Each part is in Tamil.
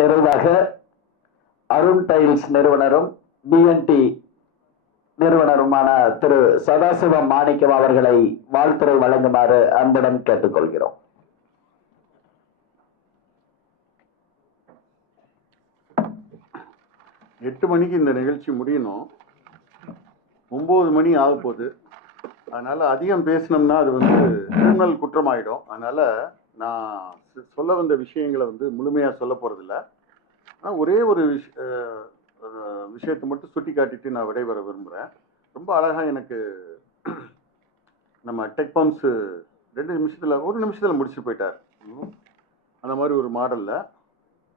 நிறைவாக அருண் டைல்ஸ் நிறுவனரும் பிஎன்டி நிறுவனருமான திரு சதாசிவம் மாணிக்கம் அவர்களை வாழ்த்துறை வழங்குமாறு அன்புடன் கேட்டுக்கொள்கிறோம். எட்டு மணிக்கு இந்த நிகழ்ச்சி முடியணும். ஒம்பது மணி ஆக போகுது அதனால் அதிகம் பேசினோம்னா அது வந்து கிரிமினல் குற்றமாயிடும். அதனால் நான் சொல்ல வந்த விஷயங்களை வந்து முழுமையாக சொல்ல போகிறதில்ல ஆனால் ஒரே ஒரு விஷ விஷயத்தை மட்டும் சுட்டி காட்டிட்டு நான் விடைபெற விரும்புகிறேன் ரொம்ப அழகாக எனக்கு நம்ம டெக் பம்ப்ஸு ரெண்டு நிமிஷத்தில் ஒரு நிமிஷத்தில் முடிச்சு போயிட்டார். அந்த மாதிரி ஒரு மாடலில்.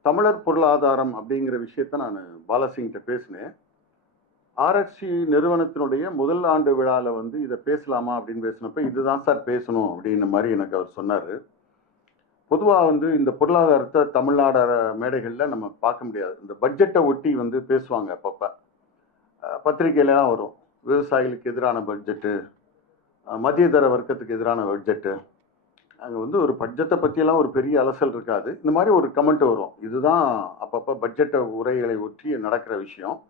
தமிழர் பொருளாதாரம் அப்படிங்கிற விஷயத்த நான் பாலாசிங்கிட்ட பேசினேன். ஆராய்ச்சி நிறுவனத்தினுடைய முதல் ஆண்டு விழாவில் வந்து இதை பேசலாமா அப்படின்னு பேசினப்ப இதுதான் சார் பேசணும் அப்படின்ற மாதிரி எனக்கு அவர் சொன்னார். பொதுவாக வந்து இந்த பொருளாதாரத்தை தமிழ்நாடு மேடைகளில் நம்ம பார்க்க முடியாது. இந்த பட்ஜெட்டை ஒட்டி வந்து பேசுவாங்க அப்பப்போ. பத்திரிகையிலாம் வரும். விவசாயிகளுக்கு எதிரான பட்ஜெட்டு மத்திய தர வர்க்கத்துக்கு எதிரான பட்ஜெட்டு அங்கே வந்து ஒரு பட்ஜெட்டை பற்றியெல்லாம் ஒரு பெரிய அலசல் இருக்காது. இந்த மாதிரி ஒரு கமெண்ட் வரும். இதுதான் அப்பப்போ பட்ஜெட்டை உரைகளை ஒட்டி நடக்கிற விஷயம்.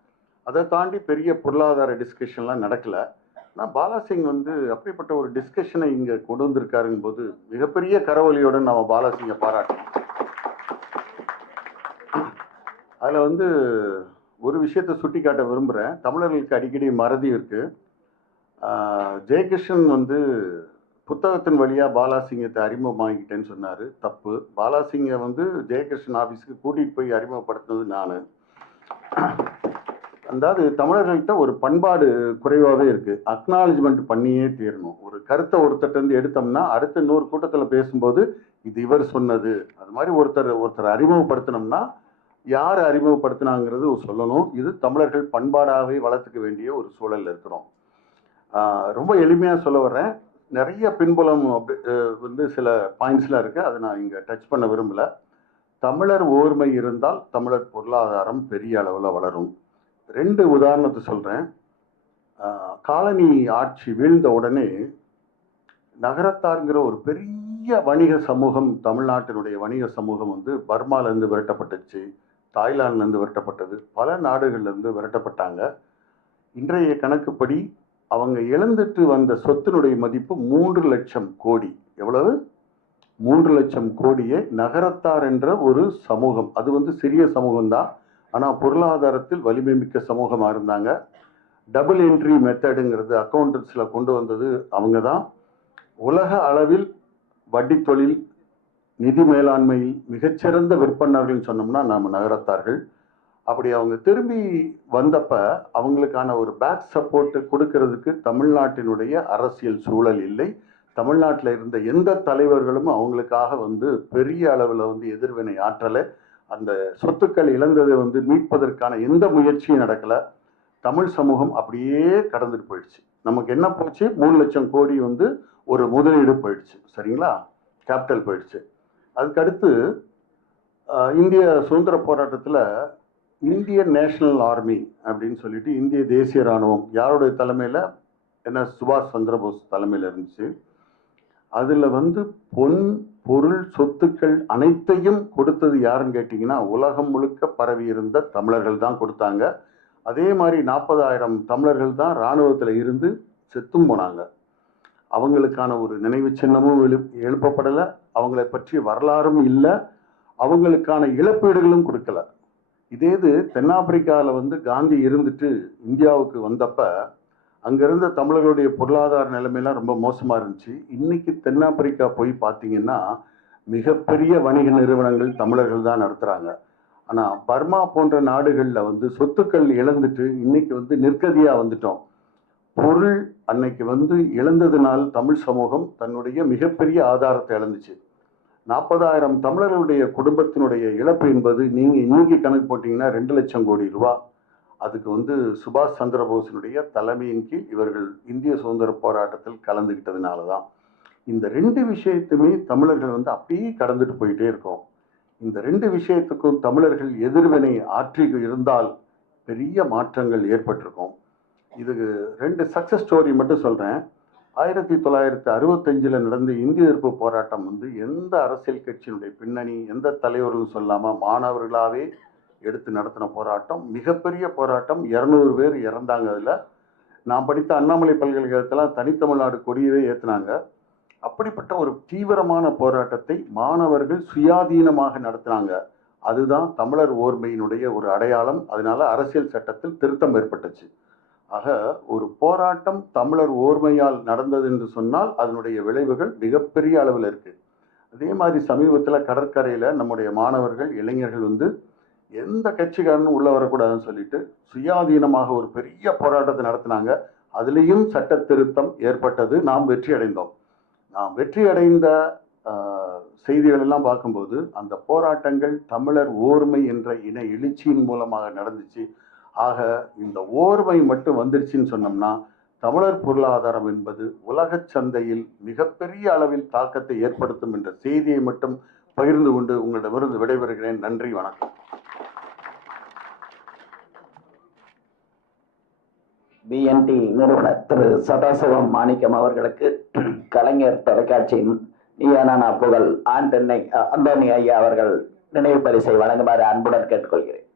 அதை தாண்டி பெரிய பொருளாதார டிஸ்கஷன்லாம் நடக்கல. ஆனால் பாலாசிங் வந்து அப்படிப்பட்ட ஒரு டிஸ்கஷனை இங்கே கொண்டு வந்திருக்காருங்கும் போது மிகப்பெரிய கரவொலியோட நம்ம பாலாசிங்கை பாராட்டணும். அதில் வந்து ஒரு விஷயத்தை சுட்டி காட்ட விரும்புகிறேன் தமிழர்களுக்கு அடிக்கடி மறதி இருக்குது ஜெயகிருஷ்ணன் வந்து புத்தகத்தின் வழியாக பாலாசிங்கத்தை அறிமுகமாகிக்கிட்டேன்னு சொன்னார். தப்பு. பாலாசிங்கை வந்து ஜெயகிருஷ்ணன் ஆஃபீஸுக்கு கூட்டிகிட்டு போய் அறிமுகப்படுத்தினது நான். அதாவது தமிழர்கள்ட்ட ஒரு பண்பாடு குறைவாகவே இருக்குது அக்னாலஜ்மெண்ட் பண்ணியே தீரணும். ஒரு கருத்தை ஒருத்தர்ட்ட இருந்து எடுத்தோம்னா அடுத்த இன்னொரு கூட்டத்தில் பேசும்போது இது இவர் சொன்னது. அது மாதிரி ஒருத்தர் ஒருத்தர் அறிமுகப்படுத்தினோம்னா யார் அறிமுகப்படுத்தினாங்கிறது சொல்லணும். இது தமிழர்கள் பண்பாடாகவே வளர்த்துக்க வேண்டிய ஒரு சூழல் இருக்கிறோம். ரொம்ப எளிமையாக சொல்ல வர்றேன். நிறைய பின்புலம் அப்படி, வந்து சில பாயிண்ட்ஸ்லாம் இருக்குது அதை நான் இங்கே டச் பண்ண விரும்பலை. தமிழர் ஓர்மை இருந்தால் தமிழர் பொருளாதாரம் பெரிய அளவில் வளரும். ரெண்டு உதாரணத்தை சொல்கிறேன் காலனி ஆட்சி வீழ்ந்த உடனே நகரத்தாருங்கிற ஒரு பெரிய வணிக சமூகம் தமிழ்நாட்டினுடைய வணிக சமூகம் வந்து பர்மாலேருந்து விரட்டப்பட்டுச்சு தாய்லாந்துலேருந்து விரட்டப்பட்டது பல நாடுகள்லேருந்து விரட்டப்பட்டாங்க. இன்றைய கணக்குப்படி அவங்க இழந்துட்டு வந்த சொத்தினுடைய மதிப்பு மூன்று லட்சம் கோடி. எவ்வளவு? மூன்று லட்சம் கோடியே நகரத்தார் என்ற ஒரு சமூகம். அது வந்து சிறிய சமூகம்தான். ஆனால் பொருளாதாரத்தில் வலிமை மிக்க சமூகமாக இருந்தாங்க டபுள் என்ட்ரி மெத்தடுங்கிறது அக்கௌண்டன்ஸில் கொண்டு வந்தது அவங்க தான் உலக அளவில் வட்டி தொழில் நிதி மேலாண்மையில் மிகச்சிறந்த விற்பனர்கள்னு சொன்னோம்னா நாம் நகரத்தார்கள். அப்படி அவங்க திரும்பி வந்தப்ப அவங்களுக்கான ஒரு பேக் சப்போர்ட்டு கொடுக்கறதுக்கு தமிழ்நாட்டினுடைய அரசியல் சூழல் இல்லை. தமிழ்நாட்டில் இருந்த எந்த தலைவர்களும் அவங்களுக்காக வந்து பெரிய அளவில் வந்து எதிர்வினை ஆற்றலை அந்த சொத்துக்கள் இழந்ததை வந்து மீட்பதற்கான எந்த முயற்சியும் நடக்கல. தமிழ் சமூகம் அப்படியே கடந்துட்டு போயிடுச்சு. நமக்கு என்ன போச்சு? மூணு லட்சம் கோடி வந்து ஒரு முதலீடு போயிடுச்சு. சரிங்களா? கேபிட்டல் போயிடுச்சு. அதுக்கடுத்து இந்திய சுதந்திர போராட்டத்தில் இந்தியன் நேஷனல் ஆர்மி அப்படின்னு சொல்லிட்டு இந்திய தேசிய ராணுவம் யாருடைய தலைமையில்? என்ன சுபாஷ் சந்திரபோஸ் தலைமையில் இருந்துச்சு. அதில் வந்து பொன் பொருள் சொத்துக்கள் அனைத்தையும் கொடுத்தது யாருன்னு கேட்டிங்கன்னா உலகம் முழுக்க பரவி இருந்த தமிழர்கள் தான் கொடுத்தாங்க. அதே மாதிரி நாற்பதாயிரம் தமிழர்கள் தான் இராணுவத்தில் இருந்து செத்தும் போனாங்க. அவங்களுக்கான ஒரு நினைவு சின்னமும் எழு எழுப்பப்படலை. அவங்களை பற்றிய வரலாறும் இல்லை. அவங்களுக்கான இழப்பீடுகளும் கொடுக்கல. இதே இது தென்னாப்பிரிக்காவில் வந்து காந்தி இருந்துட்டு இந்தியாவுக்கு வந்தப்போ அங்க இருந்த தமிழர்களுடைய பொருளாதார நிலைமையெல்லாம் ரொம்ப மோசமாக இருந்துச்சு. இன்னைக்கு தென்னாப்பிரிக்கா போய் பார்த்தீங்கன்னா மிகப்பெரிய வணிக நிறுவனங்கள் தமிழர்கள் தான் நடத்துகிறாங்க ஆனால் பர்மா போன்ற நாடுகளில் வந்து சொத்துக்கள் இழந்துட்டு இன்னைக்கு வந்து நிற்கதியாக வந்துட்டோம். பொருள் அன்னைக்கு வந்து இழந்ததினால் தமிழ் சமூகம் தன்னுடைய மிகப்பெரிய ஆதாரத்தை இழந்துச்சு. நாற்பதாயிரம் தமிழர்களுடைய குடும்பத்தினுடைய இழப்பு என்பது நீங்கள் இன்னைக்கு கணக்கு போட்டிங்கன்னா ரெண்டு லட்சம் கோடி ரூபா. அதுக்கு வந்து சுபாஷ் சந்திரபோஸினுடைய தலைமையின் கீழ் இவர்கள் இந்திய சுதந்திர போராட்டத்தில் கலந்துக்கிட்டதுனால தான் இந்த ரெண்டு விஷயத்துமே தமிழர்கள் வந்து அப்படியே கடந்துட்டு போயிட்டே இருக்கோம். இந்த ரெண்டு விஷயத்துக்கும் தமிழர்கள் எதிர்வினை ஆற்றி இருந்தால் பெரிய மாற்றங்கள் ஏற்பட்டிருக்கும். இதுக்கு ரெண்டு சக்ஸஸ் ஸ்டோரி மட்டும் சொல்கிறேன் ஆயிரத்தி தொள்ளாயிரத்தி அறுபத்தஞ்சில் நடந்த இந்திய எதிர்ப்பு போராட்டம் வந்து எந்த அரசியல் கட்சியினுடைய பின்னணி எந்த தலைவர்களும் சொல்லாமல் மாணவர்களாகவே எடுத்து நடத்தின போராட்டம். மிகப்பெரிய போராட்டம். இரநூறு பேர் இறந்தாங்க அதில். நான் படித்த அண்ணாமலை பல்கலைக்கழகத்தில் தனித்தமிழ்நாடு கொடியவே ஏற்றினாங்க அப்படிப்பட்ட ஒரு தீவிரமான போராட்டத்தை மாணவர்கள் சுயாதீனமாக நடத்தினாங்க. அதுதான் தமிழர் ஓர்மையினுடைய ஒரு அடையாளம். அதனால அரசியல் சட்டத்தில் திருத்தம் ஏற்பட்டுச்சு. ஆக ஒரு போராட்டம் தமிழர் ஓர்மையால் நடந்தது என்று சொன்னால் அதனுடைய விளைவுகள் மிகப்பெரிய அளவில் இருக்கு. அதே மாதிரி சமீபத்தில் கடற்கரையில் நம்முடைய மாணவர்கள் இளைஞர்கள் வந்து எந்த கட்சிக்காரனும் உள்ள வரக்கூடாதுன்னு சொல்லிட்டு சுயாதீனமாக ஒரு பெரிய போராட்டத்தை நடத்தினாங்க. அதுலேயும் சட்ட திருத்தம் ஏற்பட்டது. நாம் வெற்றி அடைந்தோம். நாம் வெற்றி அடைந்த செய்திகள் எல்லாம் பார்க்கும்போது அந்த போராட்டங்கள் தமிழர் ஓர்மை என்ற இன எழுச்சியின் மூலமாக நடந்துச்சு. ஆக இந்த ஓர்மை மட்டும் வந்துருச்சுன்னு சொன்னோம்னா தமிழர் பொருளாதாரம் என்பது உலக சந்தையில் மிகப்பெரிய அளவில் தாக்கத்தை ஏற்படுத்தும் என்ற செய்தியை மட்டும் பகிர்ந்து கொண்டு உங்களிடமிருந்து விடைபெறுகிறேன். நன்றி வணக்கம். பிஎன்டி நிறுவனர் திரு சதாசிவம் மாணிக்கம் அவர்களுக்கு கலைஞர் தொலைக்காட்சியின் நீயானா புகழ் ஆண்டனை அந்தோனி ஐயா அவர்கள் நினைவு பரிசை வழங்குமாறு அன்புடன் கேட்டுக்கொள்கிறேன்.